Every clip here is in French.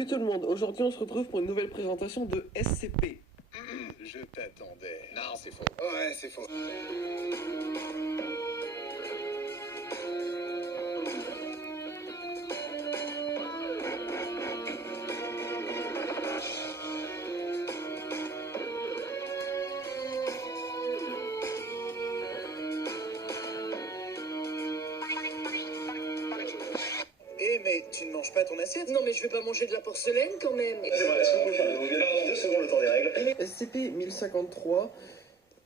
Salut tout le monde, aujourd'hui on se retrouve pour une nouvelle présentation de SCP. Je t'attendais. Non, c'est faux. Ouais, c'est faux. Mais tu ne manges pas ton assiette? Non, mais je vais pas manger de la porcelaine quand même. C'est vrai, est-ce que vous pouvez faire de vous dans 2 secondes le temps des règles? SCP-1053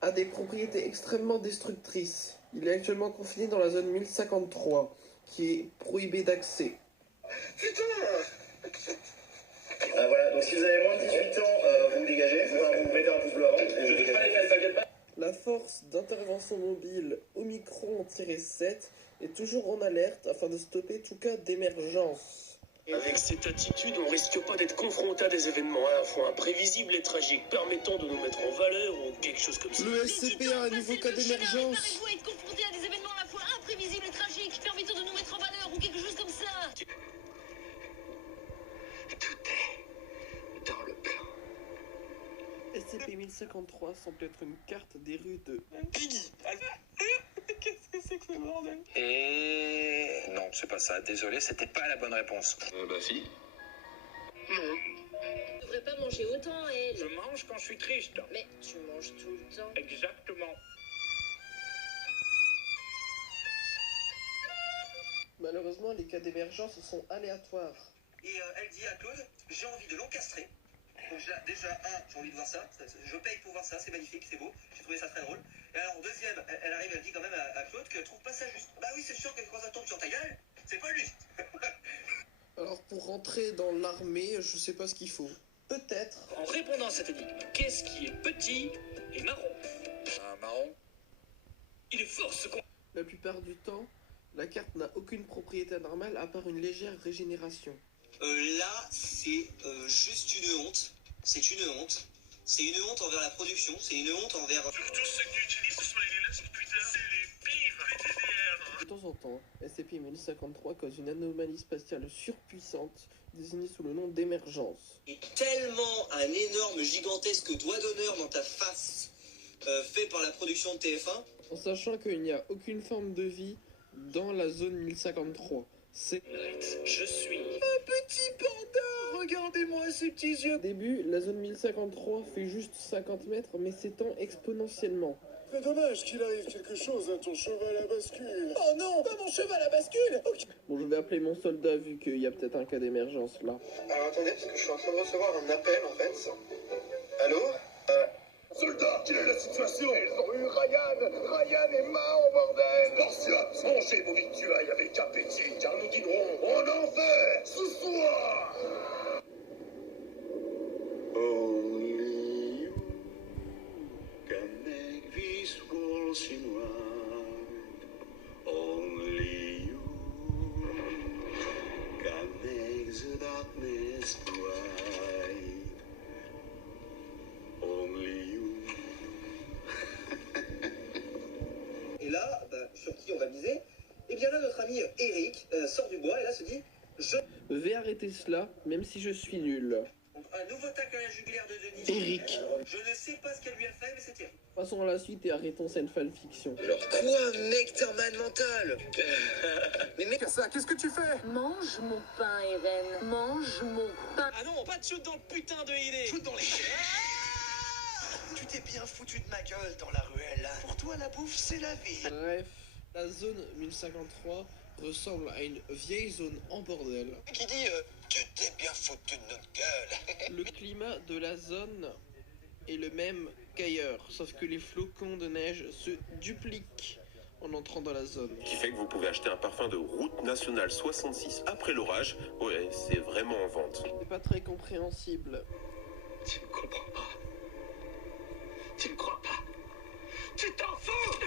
a des propriétés extrêmement destructrices. Il est actuellement confiné dans la zone 1053, qui est prohibée d'accès. Putain! Voilà, donc si vous avez moins de 18 ans, vous dégagez, enfin, vous mettez un pouce bleu avant et vous dégagez. La force d'intervention mobile Omicron-7 est toujours en alerte afin de stopper tout cas d'émergence. Avec cette attitude, on risque pas d'être confronté à des événements à la fois imprévisibles et tragiques, permettant de nous mettre en valeur ou quelque chose comme ça. Le SCP a un nouveau cas d'émergence. Préparez-vous à être confronté à des événements à la fois imprévisibles et tragiques, permettant de nous mettre en valeur ou quelque chose comme ça. Tout est dans le plan. SCP-1053 semble être une carte des rues de Piggy. Qu'est-ce que c'est que ce bordel? Et non, c'est pas ça. Désolé, c'était pas la bonne réponse. Bah si. Non. Tu devrais pas manger autant, elle. Je mange quand je suis triste. Mais tu manges tout le temps. Exactement. Malheureusement, les cas d'émergence sont aléatoires. Et elle dit à Claude, j'ai envie de l'encastrer. Donc déjà, j'ai envie de voir ça. Je paye pour voir ça, c'est magnifique, c'est beau. J'ai trouvé ça très drôle. Et alors, deuxième, elle arrive, elle dit quand même à Claude qu'elle trouve pas ça juste. Bah oui, c'est sûr que quand ça tombe sur ta gueule, c'est pas juste. Alors pour rentrer dans l'armée, je sais pas ce qu'il faut. Peut-être. En répondant à cette énigme, qu'est-ce qui est petit et marron? Un marron? Il est fort ce con. La plupart du temps, la carte n'a aucune propriété anormale à part une légère régénération. Là, c'est juste une honte. C'est une honte. C'est une honte envers la production. C'est une honte envers... Surtout ceux qui utilisent ce smiley-là, putain, c'est les pires PTDR. De temps en temps, SCP-1053 cause une anomalie spatiale surpuissante désignée sous le nom d'émergence. Et tellement un énorme, gigantesque doigt d'honneur dans ta face fait par la production de TF1. En sachant qu'il n'y a aucune forme de vie dans la zone 1053. C'est... Je suis Petit panda! Regardez-moi ces petits yeux! Au début, la zone 1053 fait juste 50 mètres, mais s'étend exponentiellement. C'est dommage qu'il arrive quelque chose à ton cheval à bascule. Oh non, pas mon cheval à bascule! Okay. Bon, je vais appeler mon soldat vu qu'il y a peut-être un cas d'émergence là. Alors attendez, parce que je suis en train de recevoir un appel en fait. Allô? Soldat, quelle est la situation? Ils ont eu Ryan est mort, bordel! Spartiate, mangez vos victuailles avec appétit, car nous dînerons en enfer ce soir! Only you can make this world seem right. Only you can make the darkness bright. Only you. Et là, sur qui on va miser? Eh bien là, notre ami Eric sort du bois et là se dit, je... Vais arrêter cela, même si je suis nul. Un nouveau tacle à la jugulaire de Denis. Eric. Je ne sais pas ce qu'elle lui a fait, mais c'est terrible. Passons à la suite et arrêtons cette fanfiction. Alors quoi, mec, t'es un man mental? Mais mec, ça, qu'est-ce que tu fais? Mange mon pain, Eren. Mange mon pain. Ah non, pas de shoot dans le putain de idée. Shoot dans les... Tu t'es bien foutu de ma gueule dans la ruelle. Pour toi, la bouffe, c'est la vie. Bref, la zone 1053 ressemble à une vieille zone en bordel. Qui dit, tu t'es bien foutu de notre gueule. Le climat de la zone est le même qu'ailleurs, sauf que les flocons de neige se dupliquent en entrant dans la zone. Qui fait que vous pouvez acheter un parfum de route nationale 66 après l'orage. Ouais, c'est vraiment en vente. C'est pas très compréhensible. Tu ne comprends pas. Tu ne crois pas. Tu t'en fous.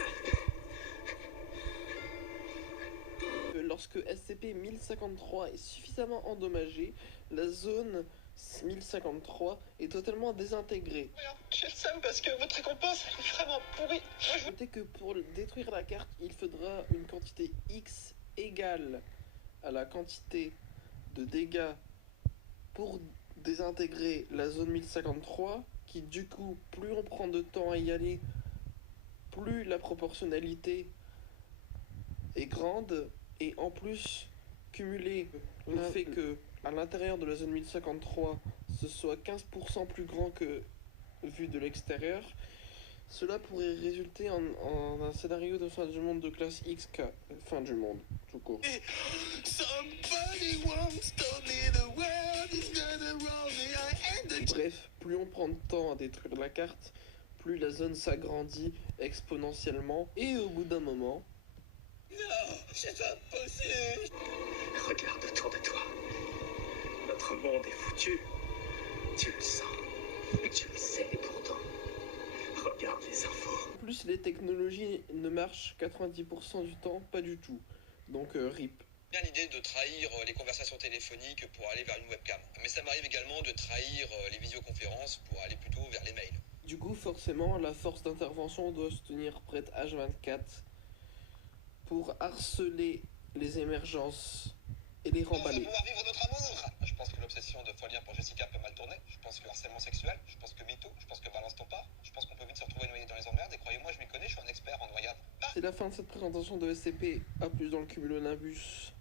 Lorsque SCP-1053 est suffisamment endommagé, la zone 1053 est totalement désintégrée. J'ai le seum parce que votre récompense est vraiment pourrie. Notez que pour détruire la carte, il faudra une quantité X égale à la quantité de dégâts pour désintégrer la zone 1053, qui du coup, plus on prend de temps à y aller, plus la proportionnalité est grande, et en plus, cumuler le fait que à l'intérieur de la zone 1053, ce soit 15% plus grand que vu de l'extérieur, cela pourrait résulter en un scénario de fin du monde de classe XK, fin du monde, tout court. Bref, plus on prend de temps à détruire la carte, plus la zone s'agrandit exponentiellement, et au bout d'un moment... Non, c'est pas possible. Regarde autour de toi. Notre monde est foutu. Tu le sens. Tu le sais pourtant. Regarde les infos. En plus, les technologies ne marchent 90% du temps pas du tout. Donc, RIP. Bien l'idée de trahir les conversations téléphoniques pour aller vers une webcam. Mais ça m'arrive également de trahir les visioconférences pour aller plutôt vers les mails. Du coup, forcément, la force d'intervention doit se tenir prête H24 pour harceler les émergences et les remballer. Pouvoir vivre notre amour. Je pense que l'obsession de folie pour Jessica peut mal tourner. Je pense que le harcèlement sexuel. Je pense que MeToo. Je pense que balance ton pas. Je pense qu'on peut vite se retrouver noyé dans les emmerdes. Et croyez-moi, je m'y connais, je suis un expert en noyade. C'est la fin de cette présentation de SCP. A plus dans le cumulonimbus.